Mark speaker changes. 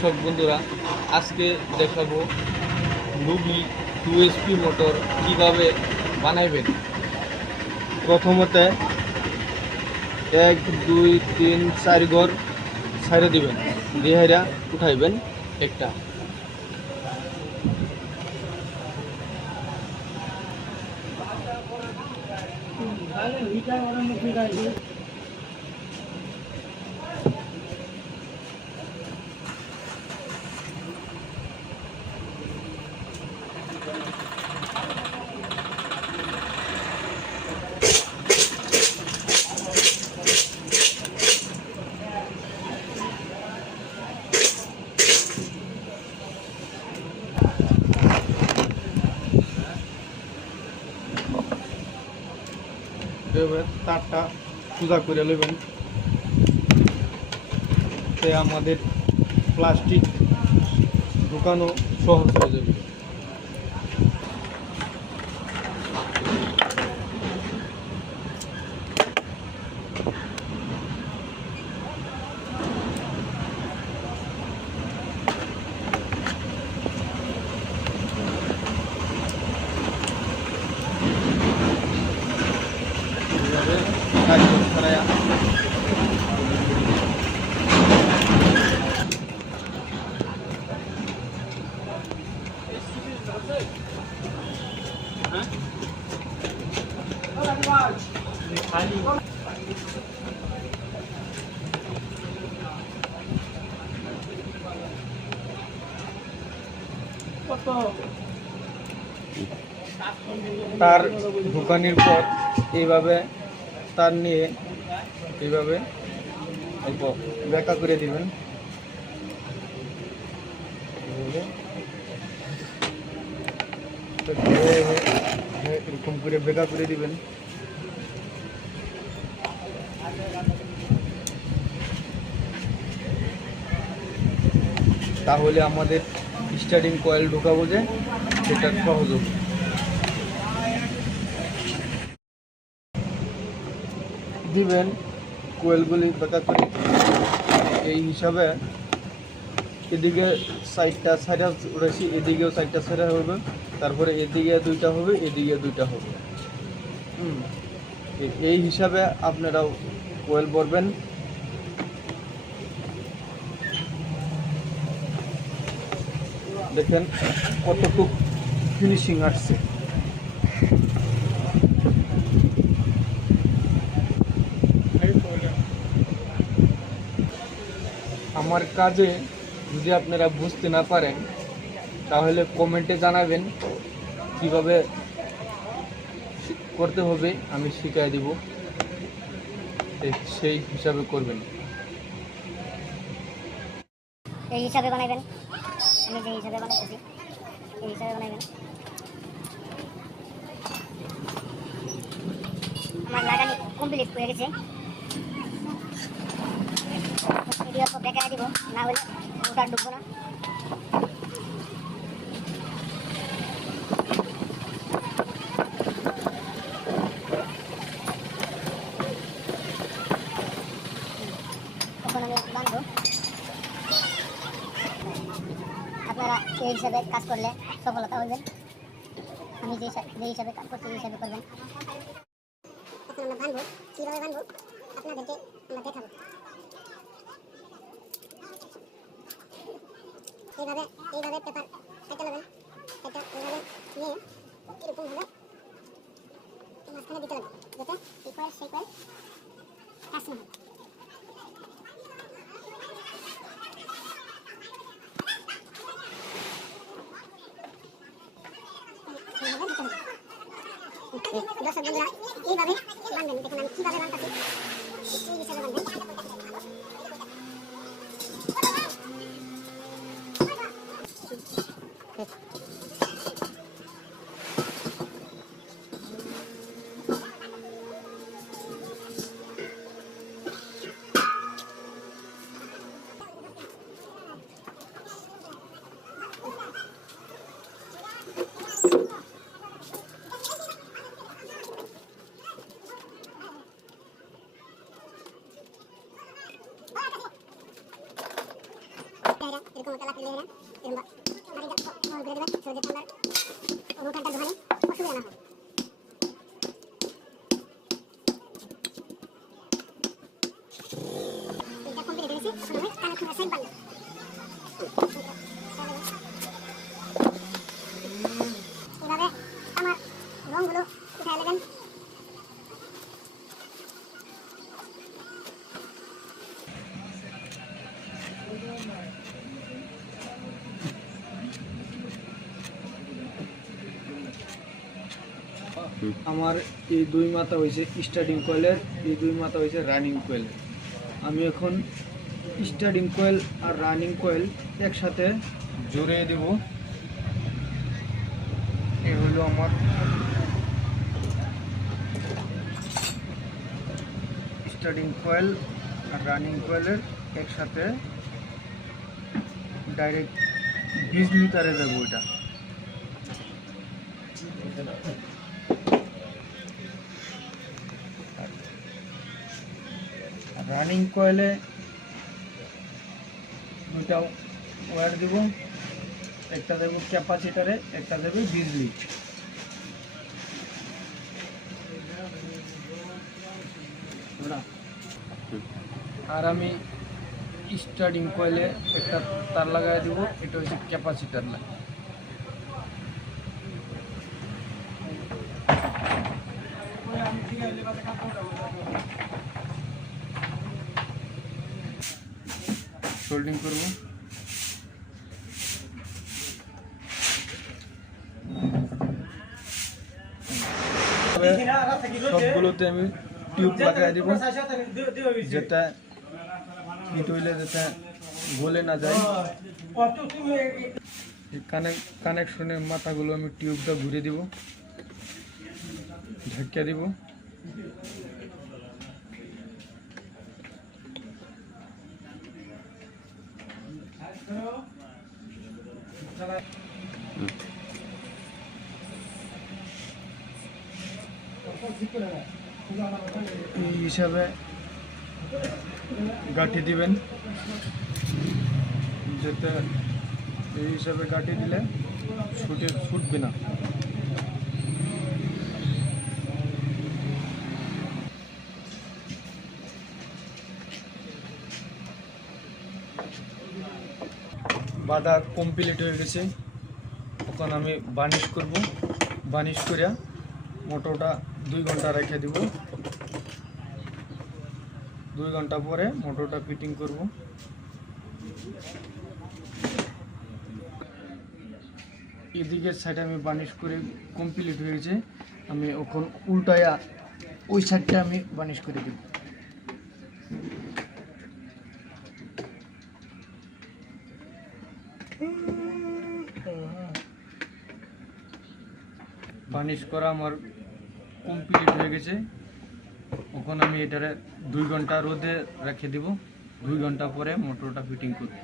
Speaker 1: সব বন্ধুরা, আজকে দেখাবো মুভি টু এসপি মোটর কীভাবে বানাইবেন। প্রথমতে এক, দুই, তিন, চার ঘর ছাইড়ে দিবেন। দিয়ে হেরা উঠাইবেন একটা। এবার তারটা সোজা করে নেবেন। তে আমাদের প্লাস্টিক ঢুকানো সহজ হয়ে যাবে এইভাবে কাজ করায়া তার ঢুকানির পর এইভাবে তার নিয়ে এইভাবে অল্প বেঁকা করে দিবেন এইভাবে। এরকম করে বেঁকা করে দিবেন। তাহলে আমাদের স্টার্টিং কয়েল ঢোকাবো যে, সেটা সহজ হবে। দিবেন কোয়েলগুলি বেকার করে। এই হিসাবে এদিকে সাইডটা সাইডা উঠেছি এদিকেও সাইডটা সাইডা হবে, তারপরে এদিকে দুইটা হবে, এদিকে দুইটা হবে। এই হিসাবে আপনারাও কোয়েল পরবেন দেখেন কতটুকু ফিনিশিং আসছে। আমার কাজে যদি আপনারা বুঝতে না পারেন, তাহলে কমেন্টে জানাবেন কীভাবে করতে হবে, আমি শিখিয়ে দিব। সেই হিসাবে করবেন।
Speaker 2: এই হিসাবে বানাবেন আমি যে হিসাবে বানাইতেছি, এই হিসাবে বানাইবেন। আমার লাগানি কমপ্লিট হয়ে গেছে। অল্প বেকায় দিব, না হলে ওটা ডুববো না আপনারা এই হিসাবে কাজ করলে সফলতা হবেন আমি যে যে হিসাবে কাজ করছি এই হিসাবে করবেন এখন আমরা বানবো কীভাবে বানবো আপনাদেরকে আমরা দেখাবো এইভাবে এইভাবে পেপার কেটে নেবেন এটা এইভাবে নিয়ে এরকম ভাবে মাঝখানে দিতে হবে যাতে এই কয়েল, সেই কয়েল কাজ না হয়। দর্শক বন্ধুরা, এইভাবে বানবেন দেখুন আমি কীভাবে বানতেছি এই হিসাবে বানবেন আমার
Speaker 1: এই দুই মাথা হয়েছে স্টার্টিং কয়েলের এই দুই মাথা হয়েছে রানিং কয়েলের আমি এখন স্টার্টিং কয়েল আর রানিং কয়েল একসাথে জড়িয়ে দেব। এই হলো আমার স্টার্টিং কয়েল আর রানিং কয়েলের একসাথে ডাইরেক্ট বিজলি তারে দেবো এটা। রানিং কয়েলে দুইটা ওয়্যার দেব, একটা দেব ক্যাপাসিটারে একটা দেবে বিজলি আর আমি স্টার্টিং কয়েলে একটা তার লাগাই দেবো, এটা হচ্ছে ক্যাপাসিটার না সোল্ডিং করব। সবগুলোতে আমি টিউব লাগাই দিব যেটা হিট হইলে যেটা গলে না যায়। কানেক কানেকশনের মাথাগুলো আমি টিউবটা ঘুরে দিব ঢাকিয়ে দিব। এই হিসাবে গাঠি দিবেন। যাতে এই হিসাবে গাঠি দিলে ছুটে ছুটবে না। বাঁধা কমপ্লিট হয়ে গেছে এখন আমি বার্নিশ করব। বার্নিশ করিয়া মোটরটা দুই ঘণ্টা রেখে দিব। দুই ঘণ্টা পরে মোটরটা ফিটিং করব। এদিকের সাইডে আমি বার্নিশ করে কমপ্লিট হয়েছে আমি এখন উল্টায়া ওই সাইডটা আমি বার্নিশ করে দেব। বার্নিশ করা আমার কমপ্লিট হয়ে গেছে। এখন আমি এটারে দুই ঘণ্টা রোদে রেখে দিব। দুই ঘণ্টা পরে মোটরটা ফিটিং করব।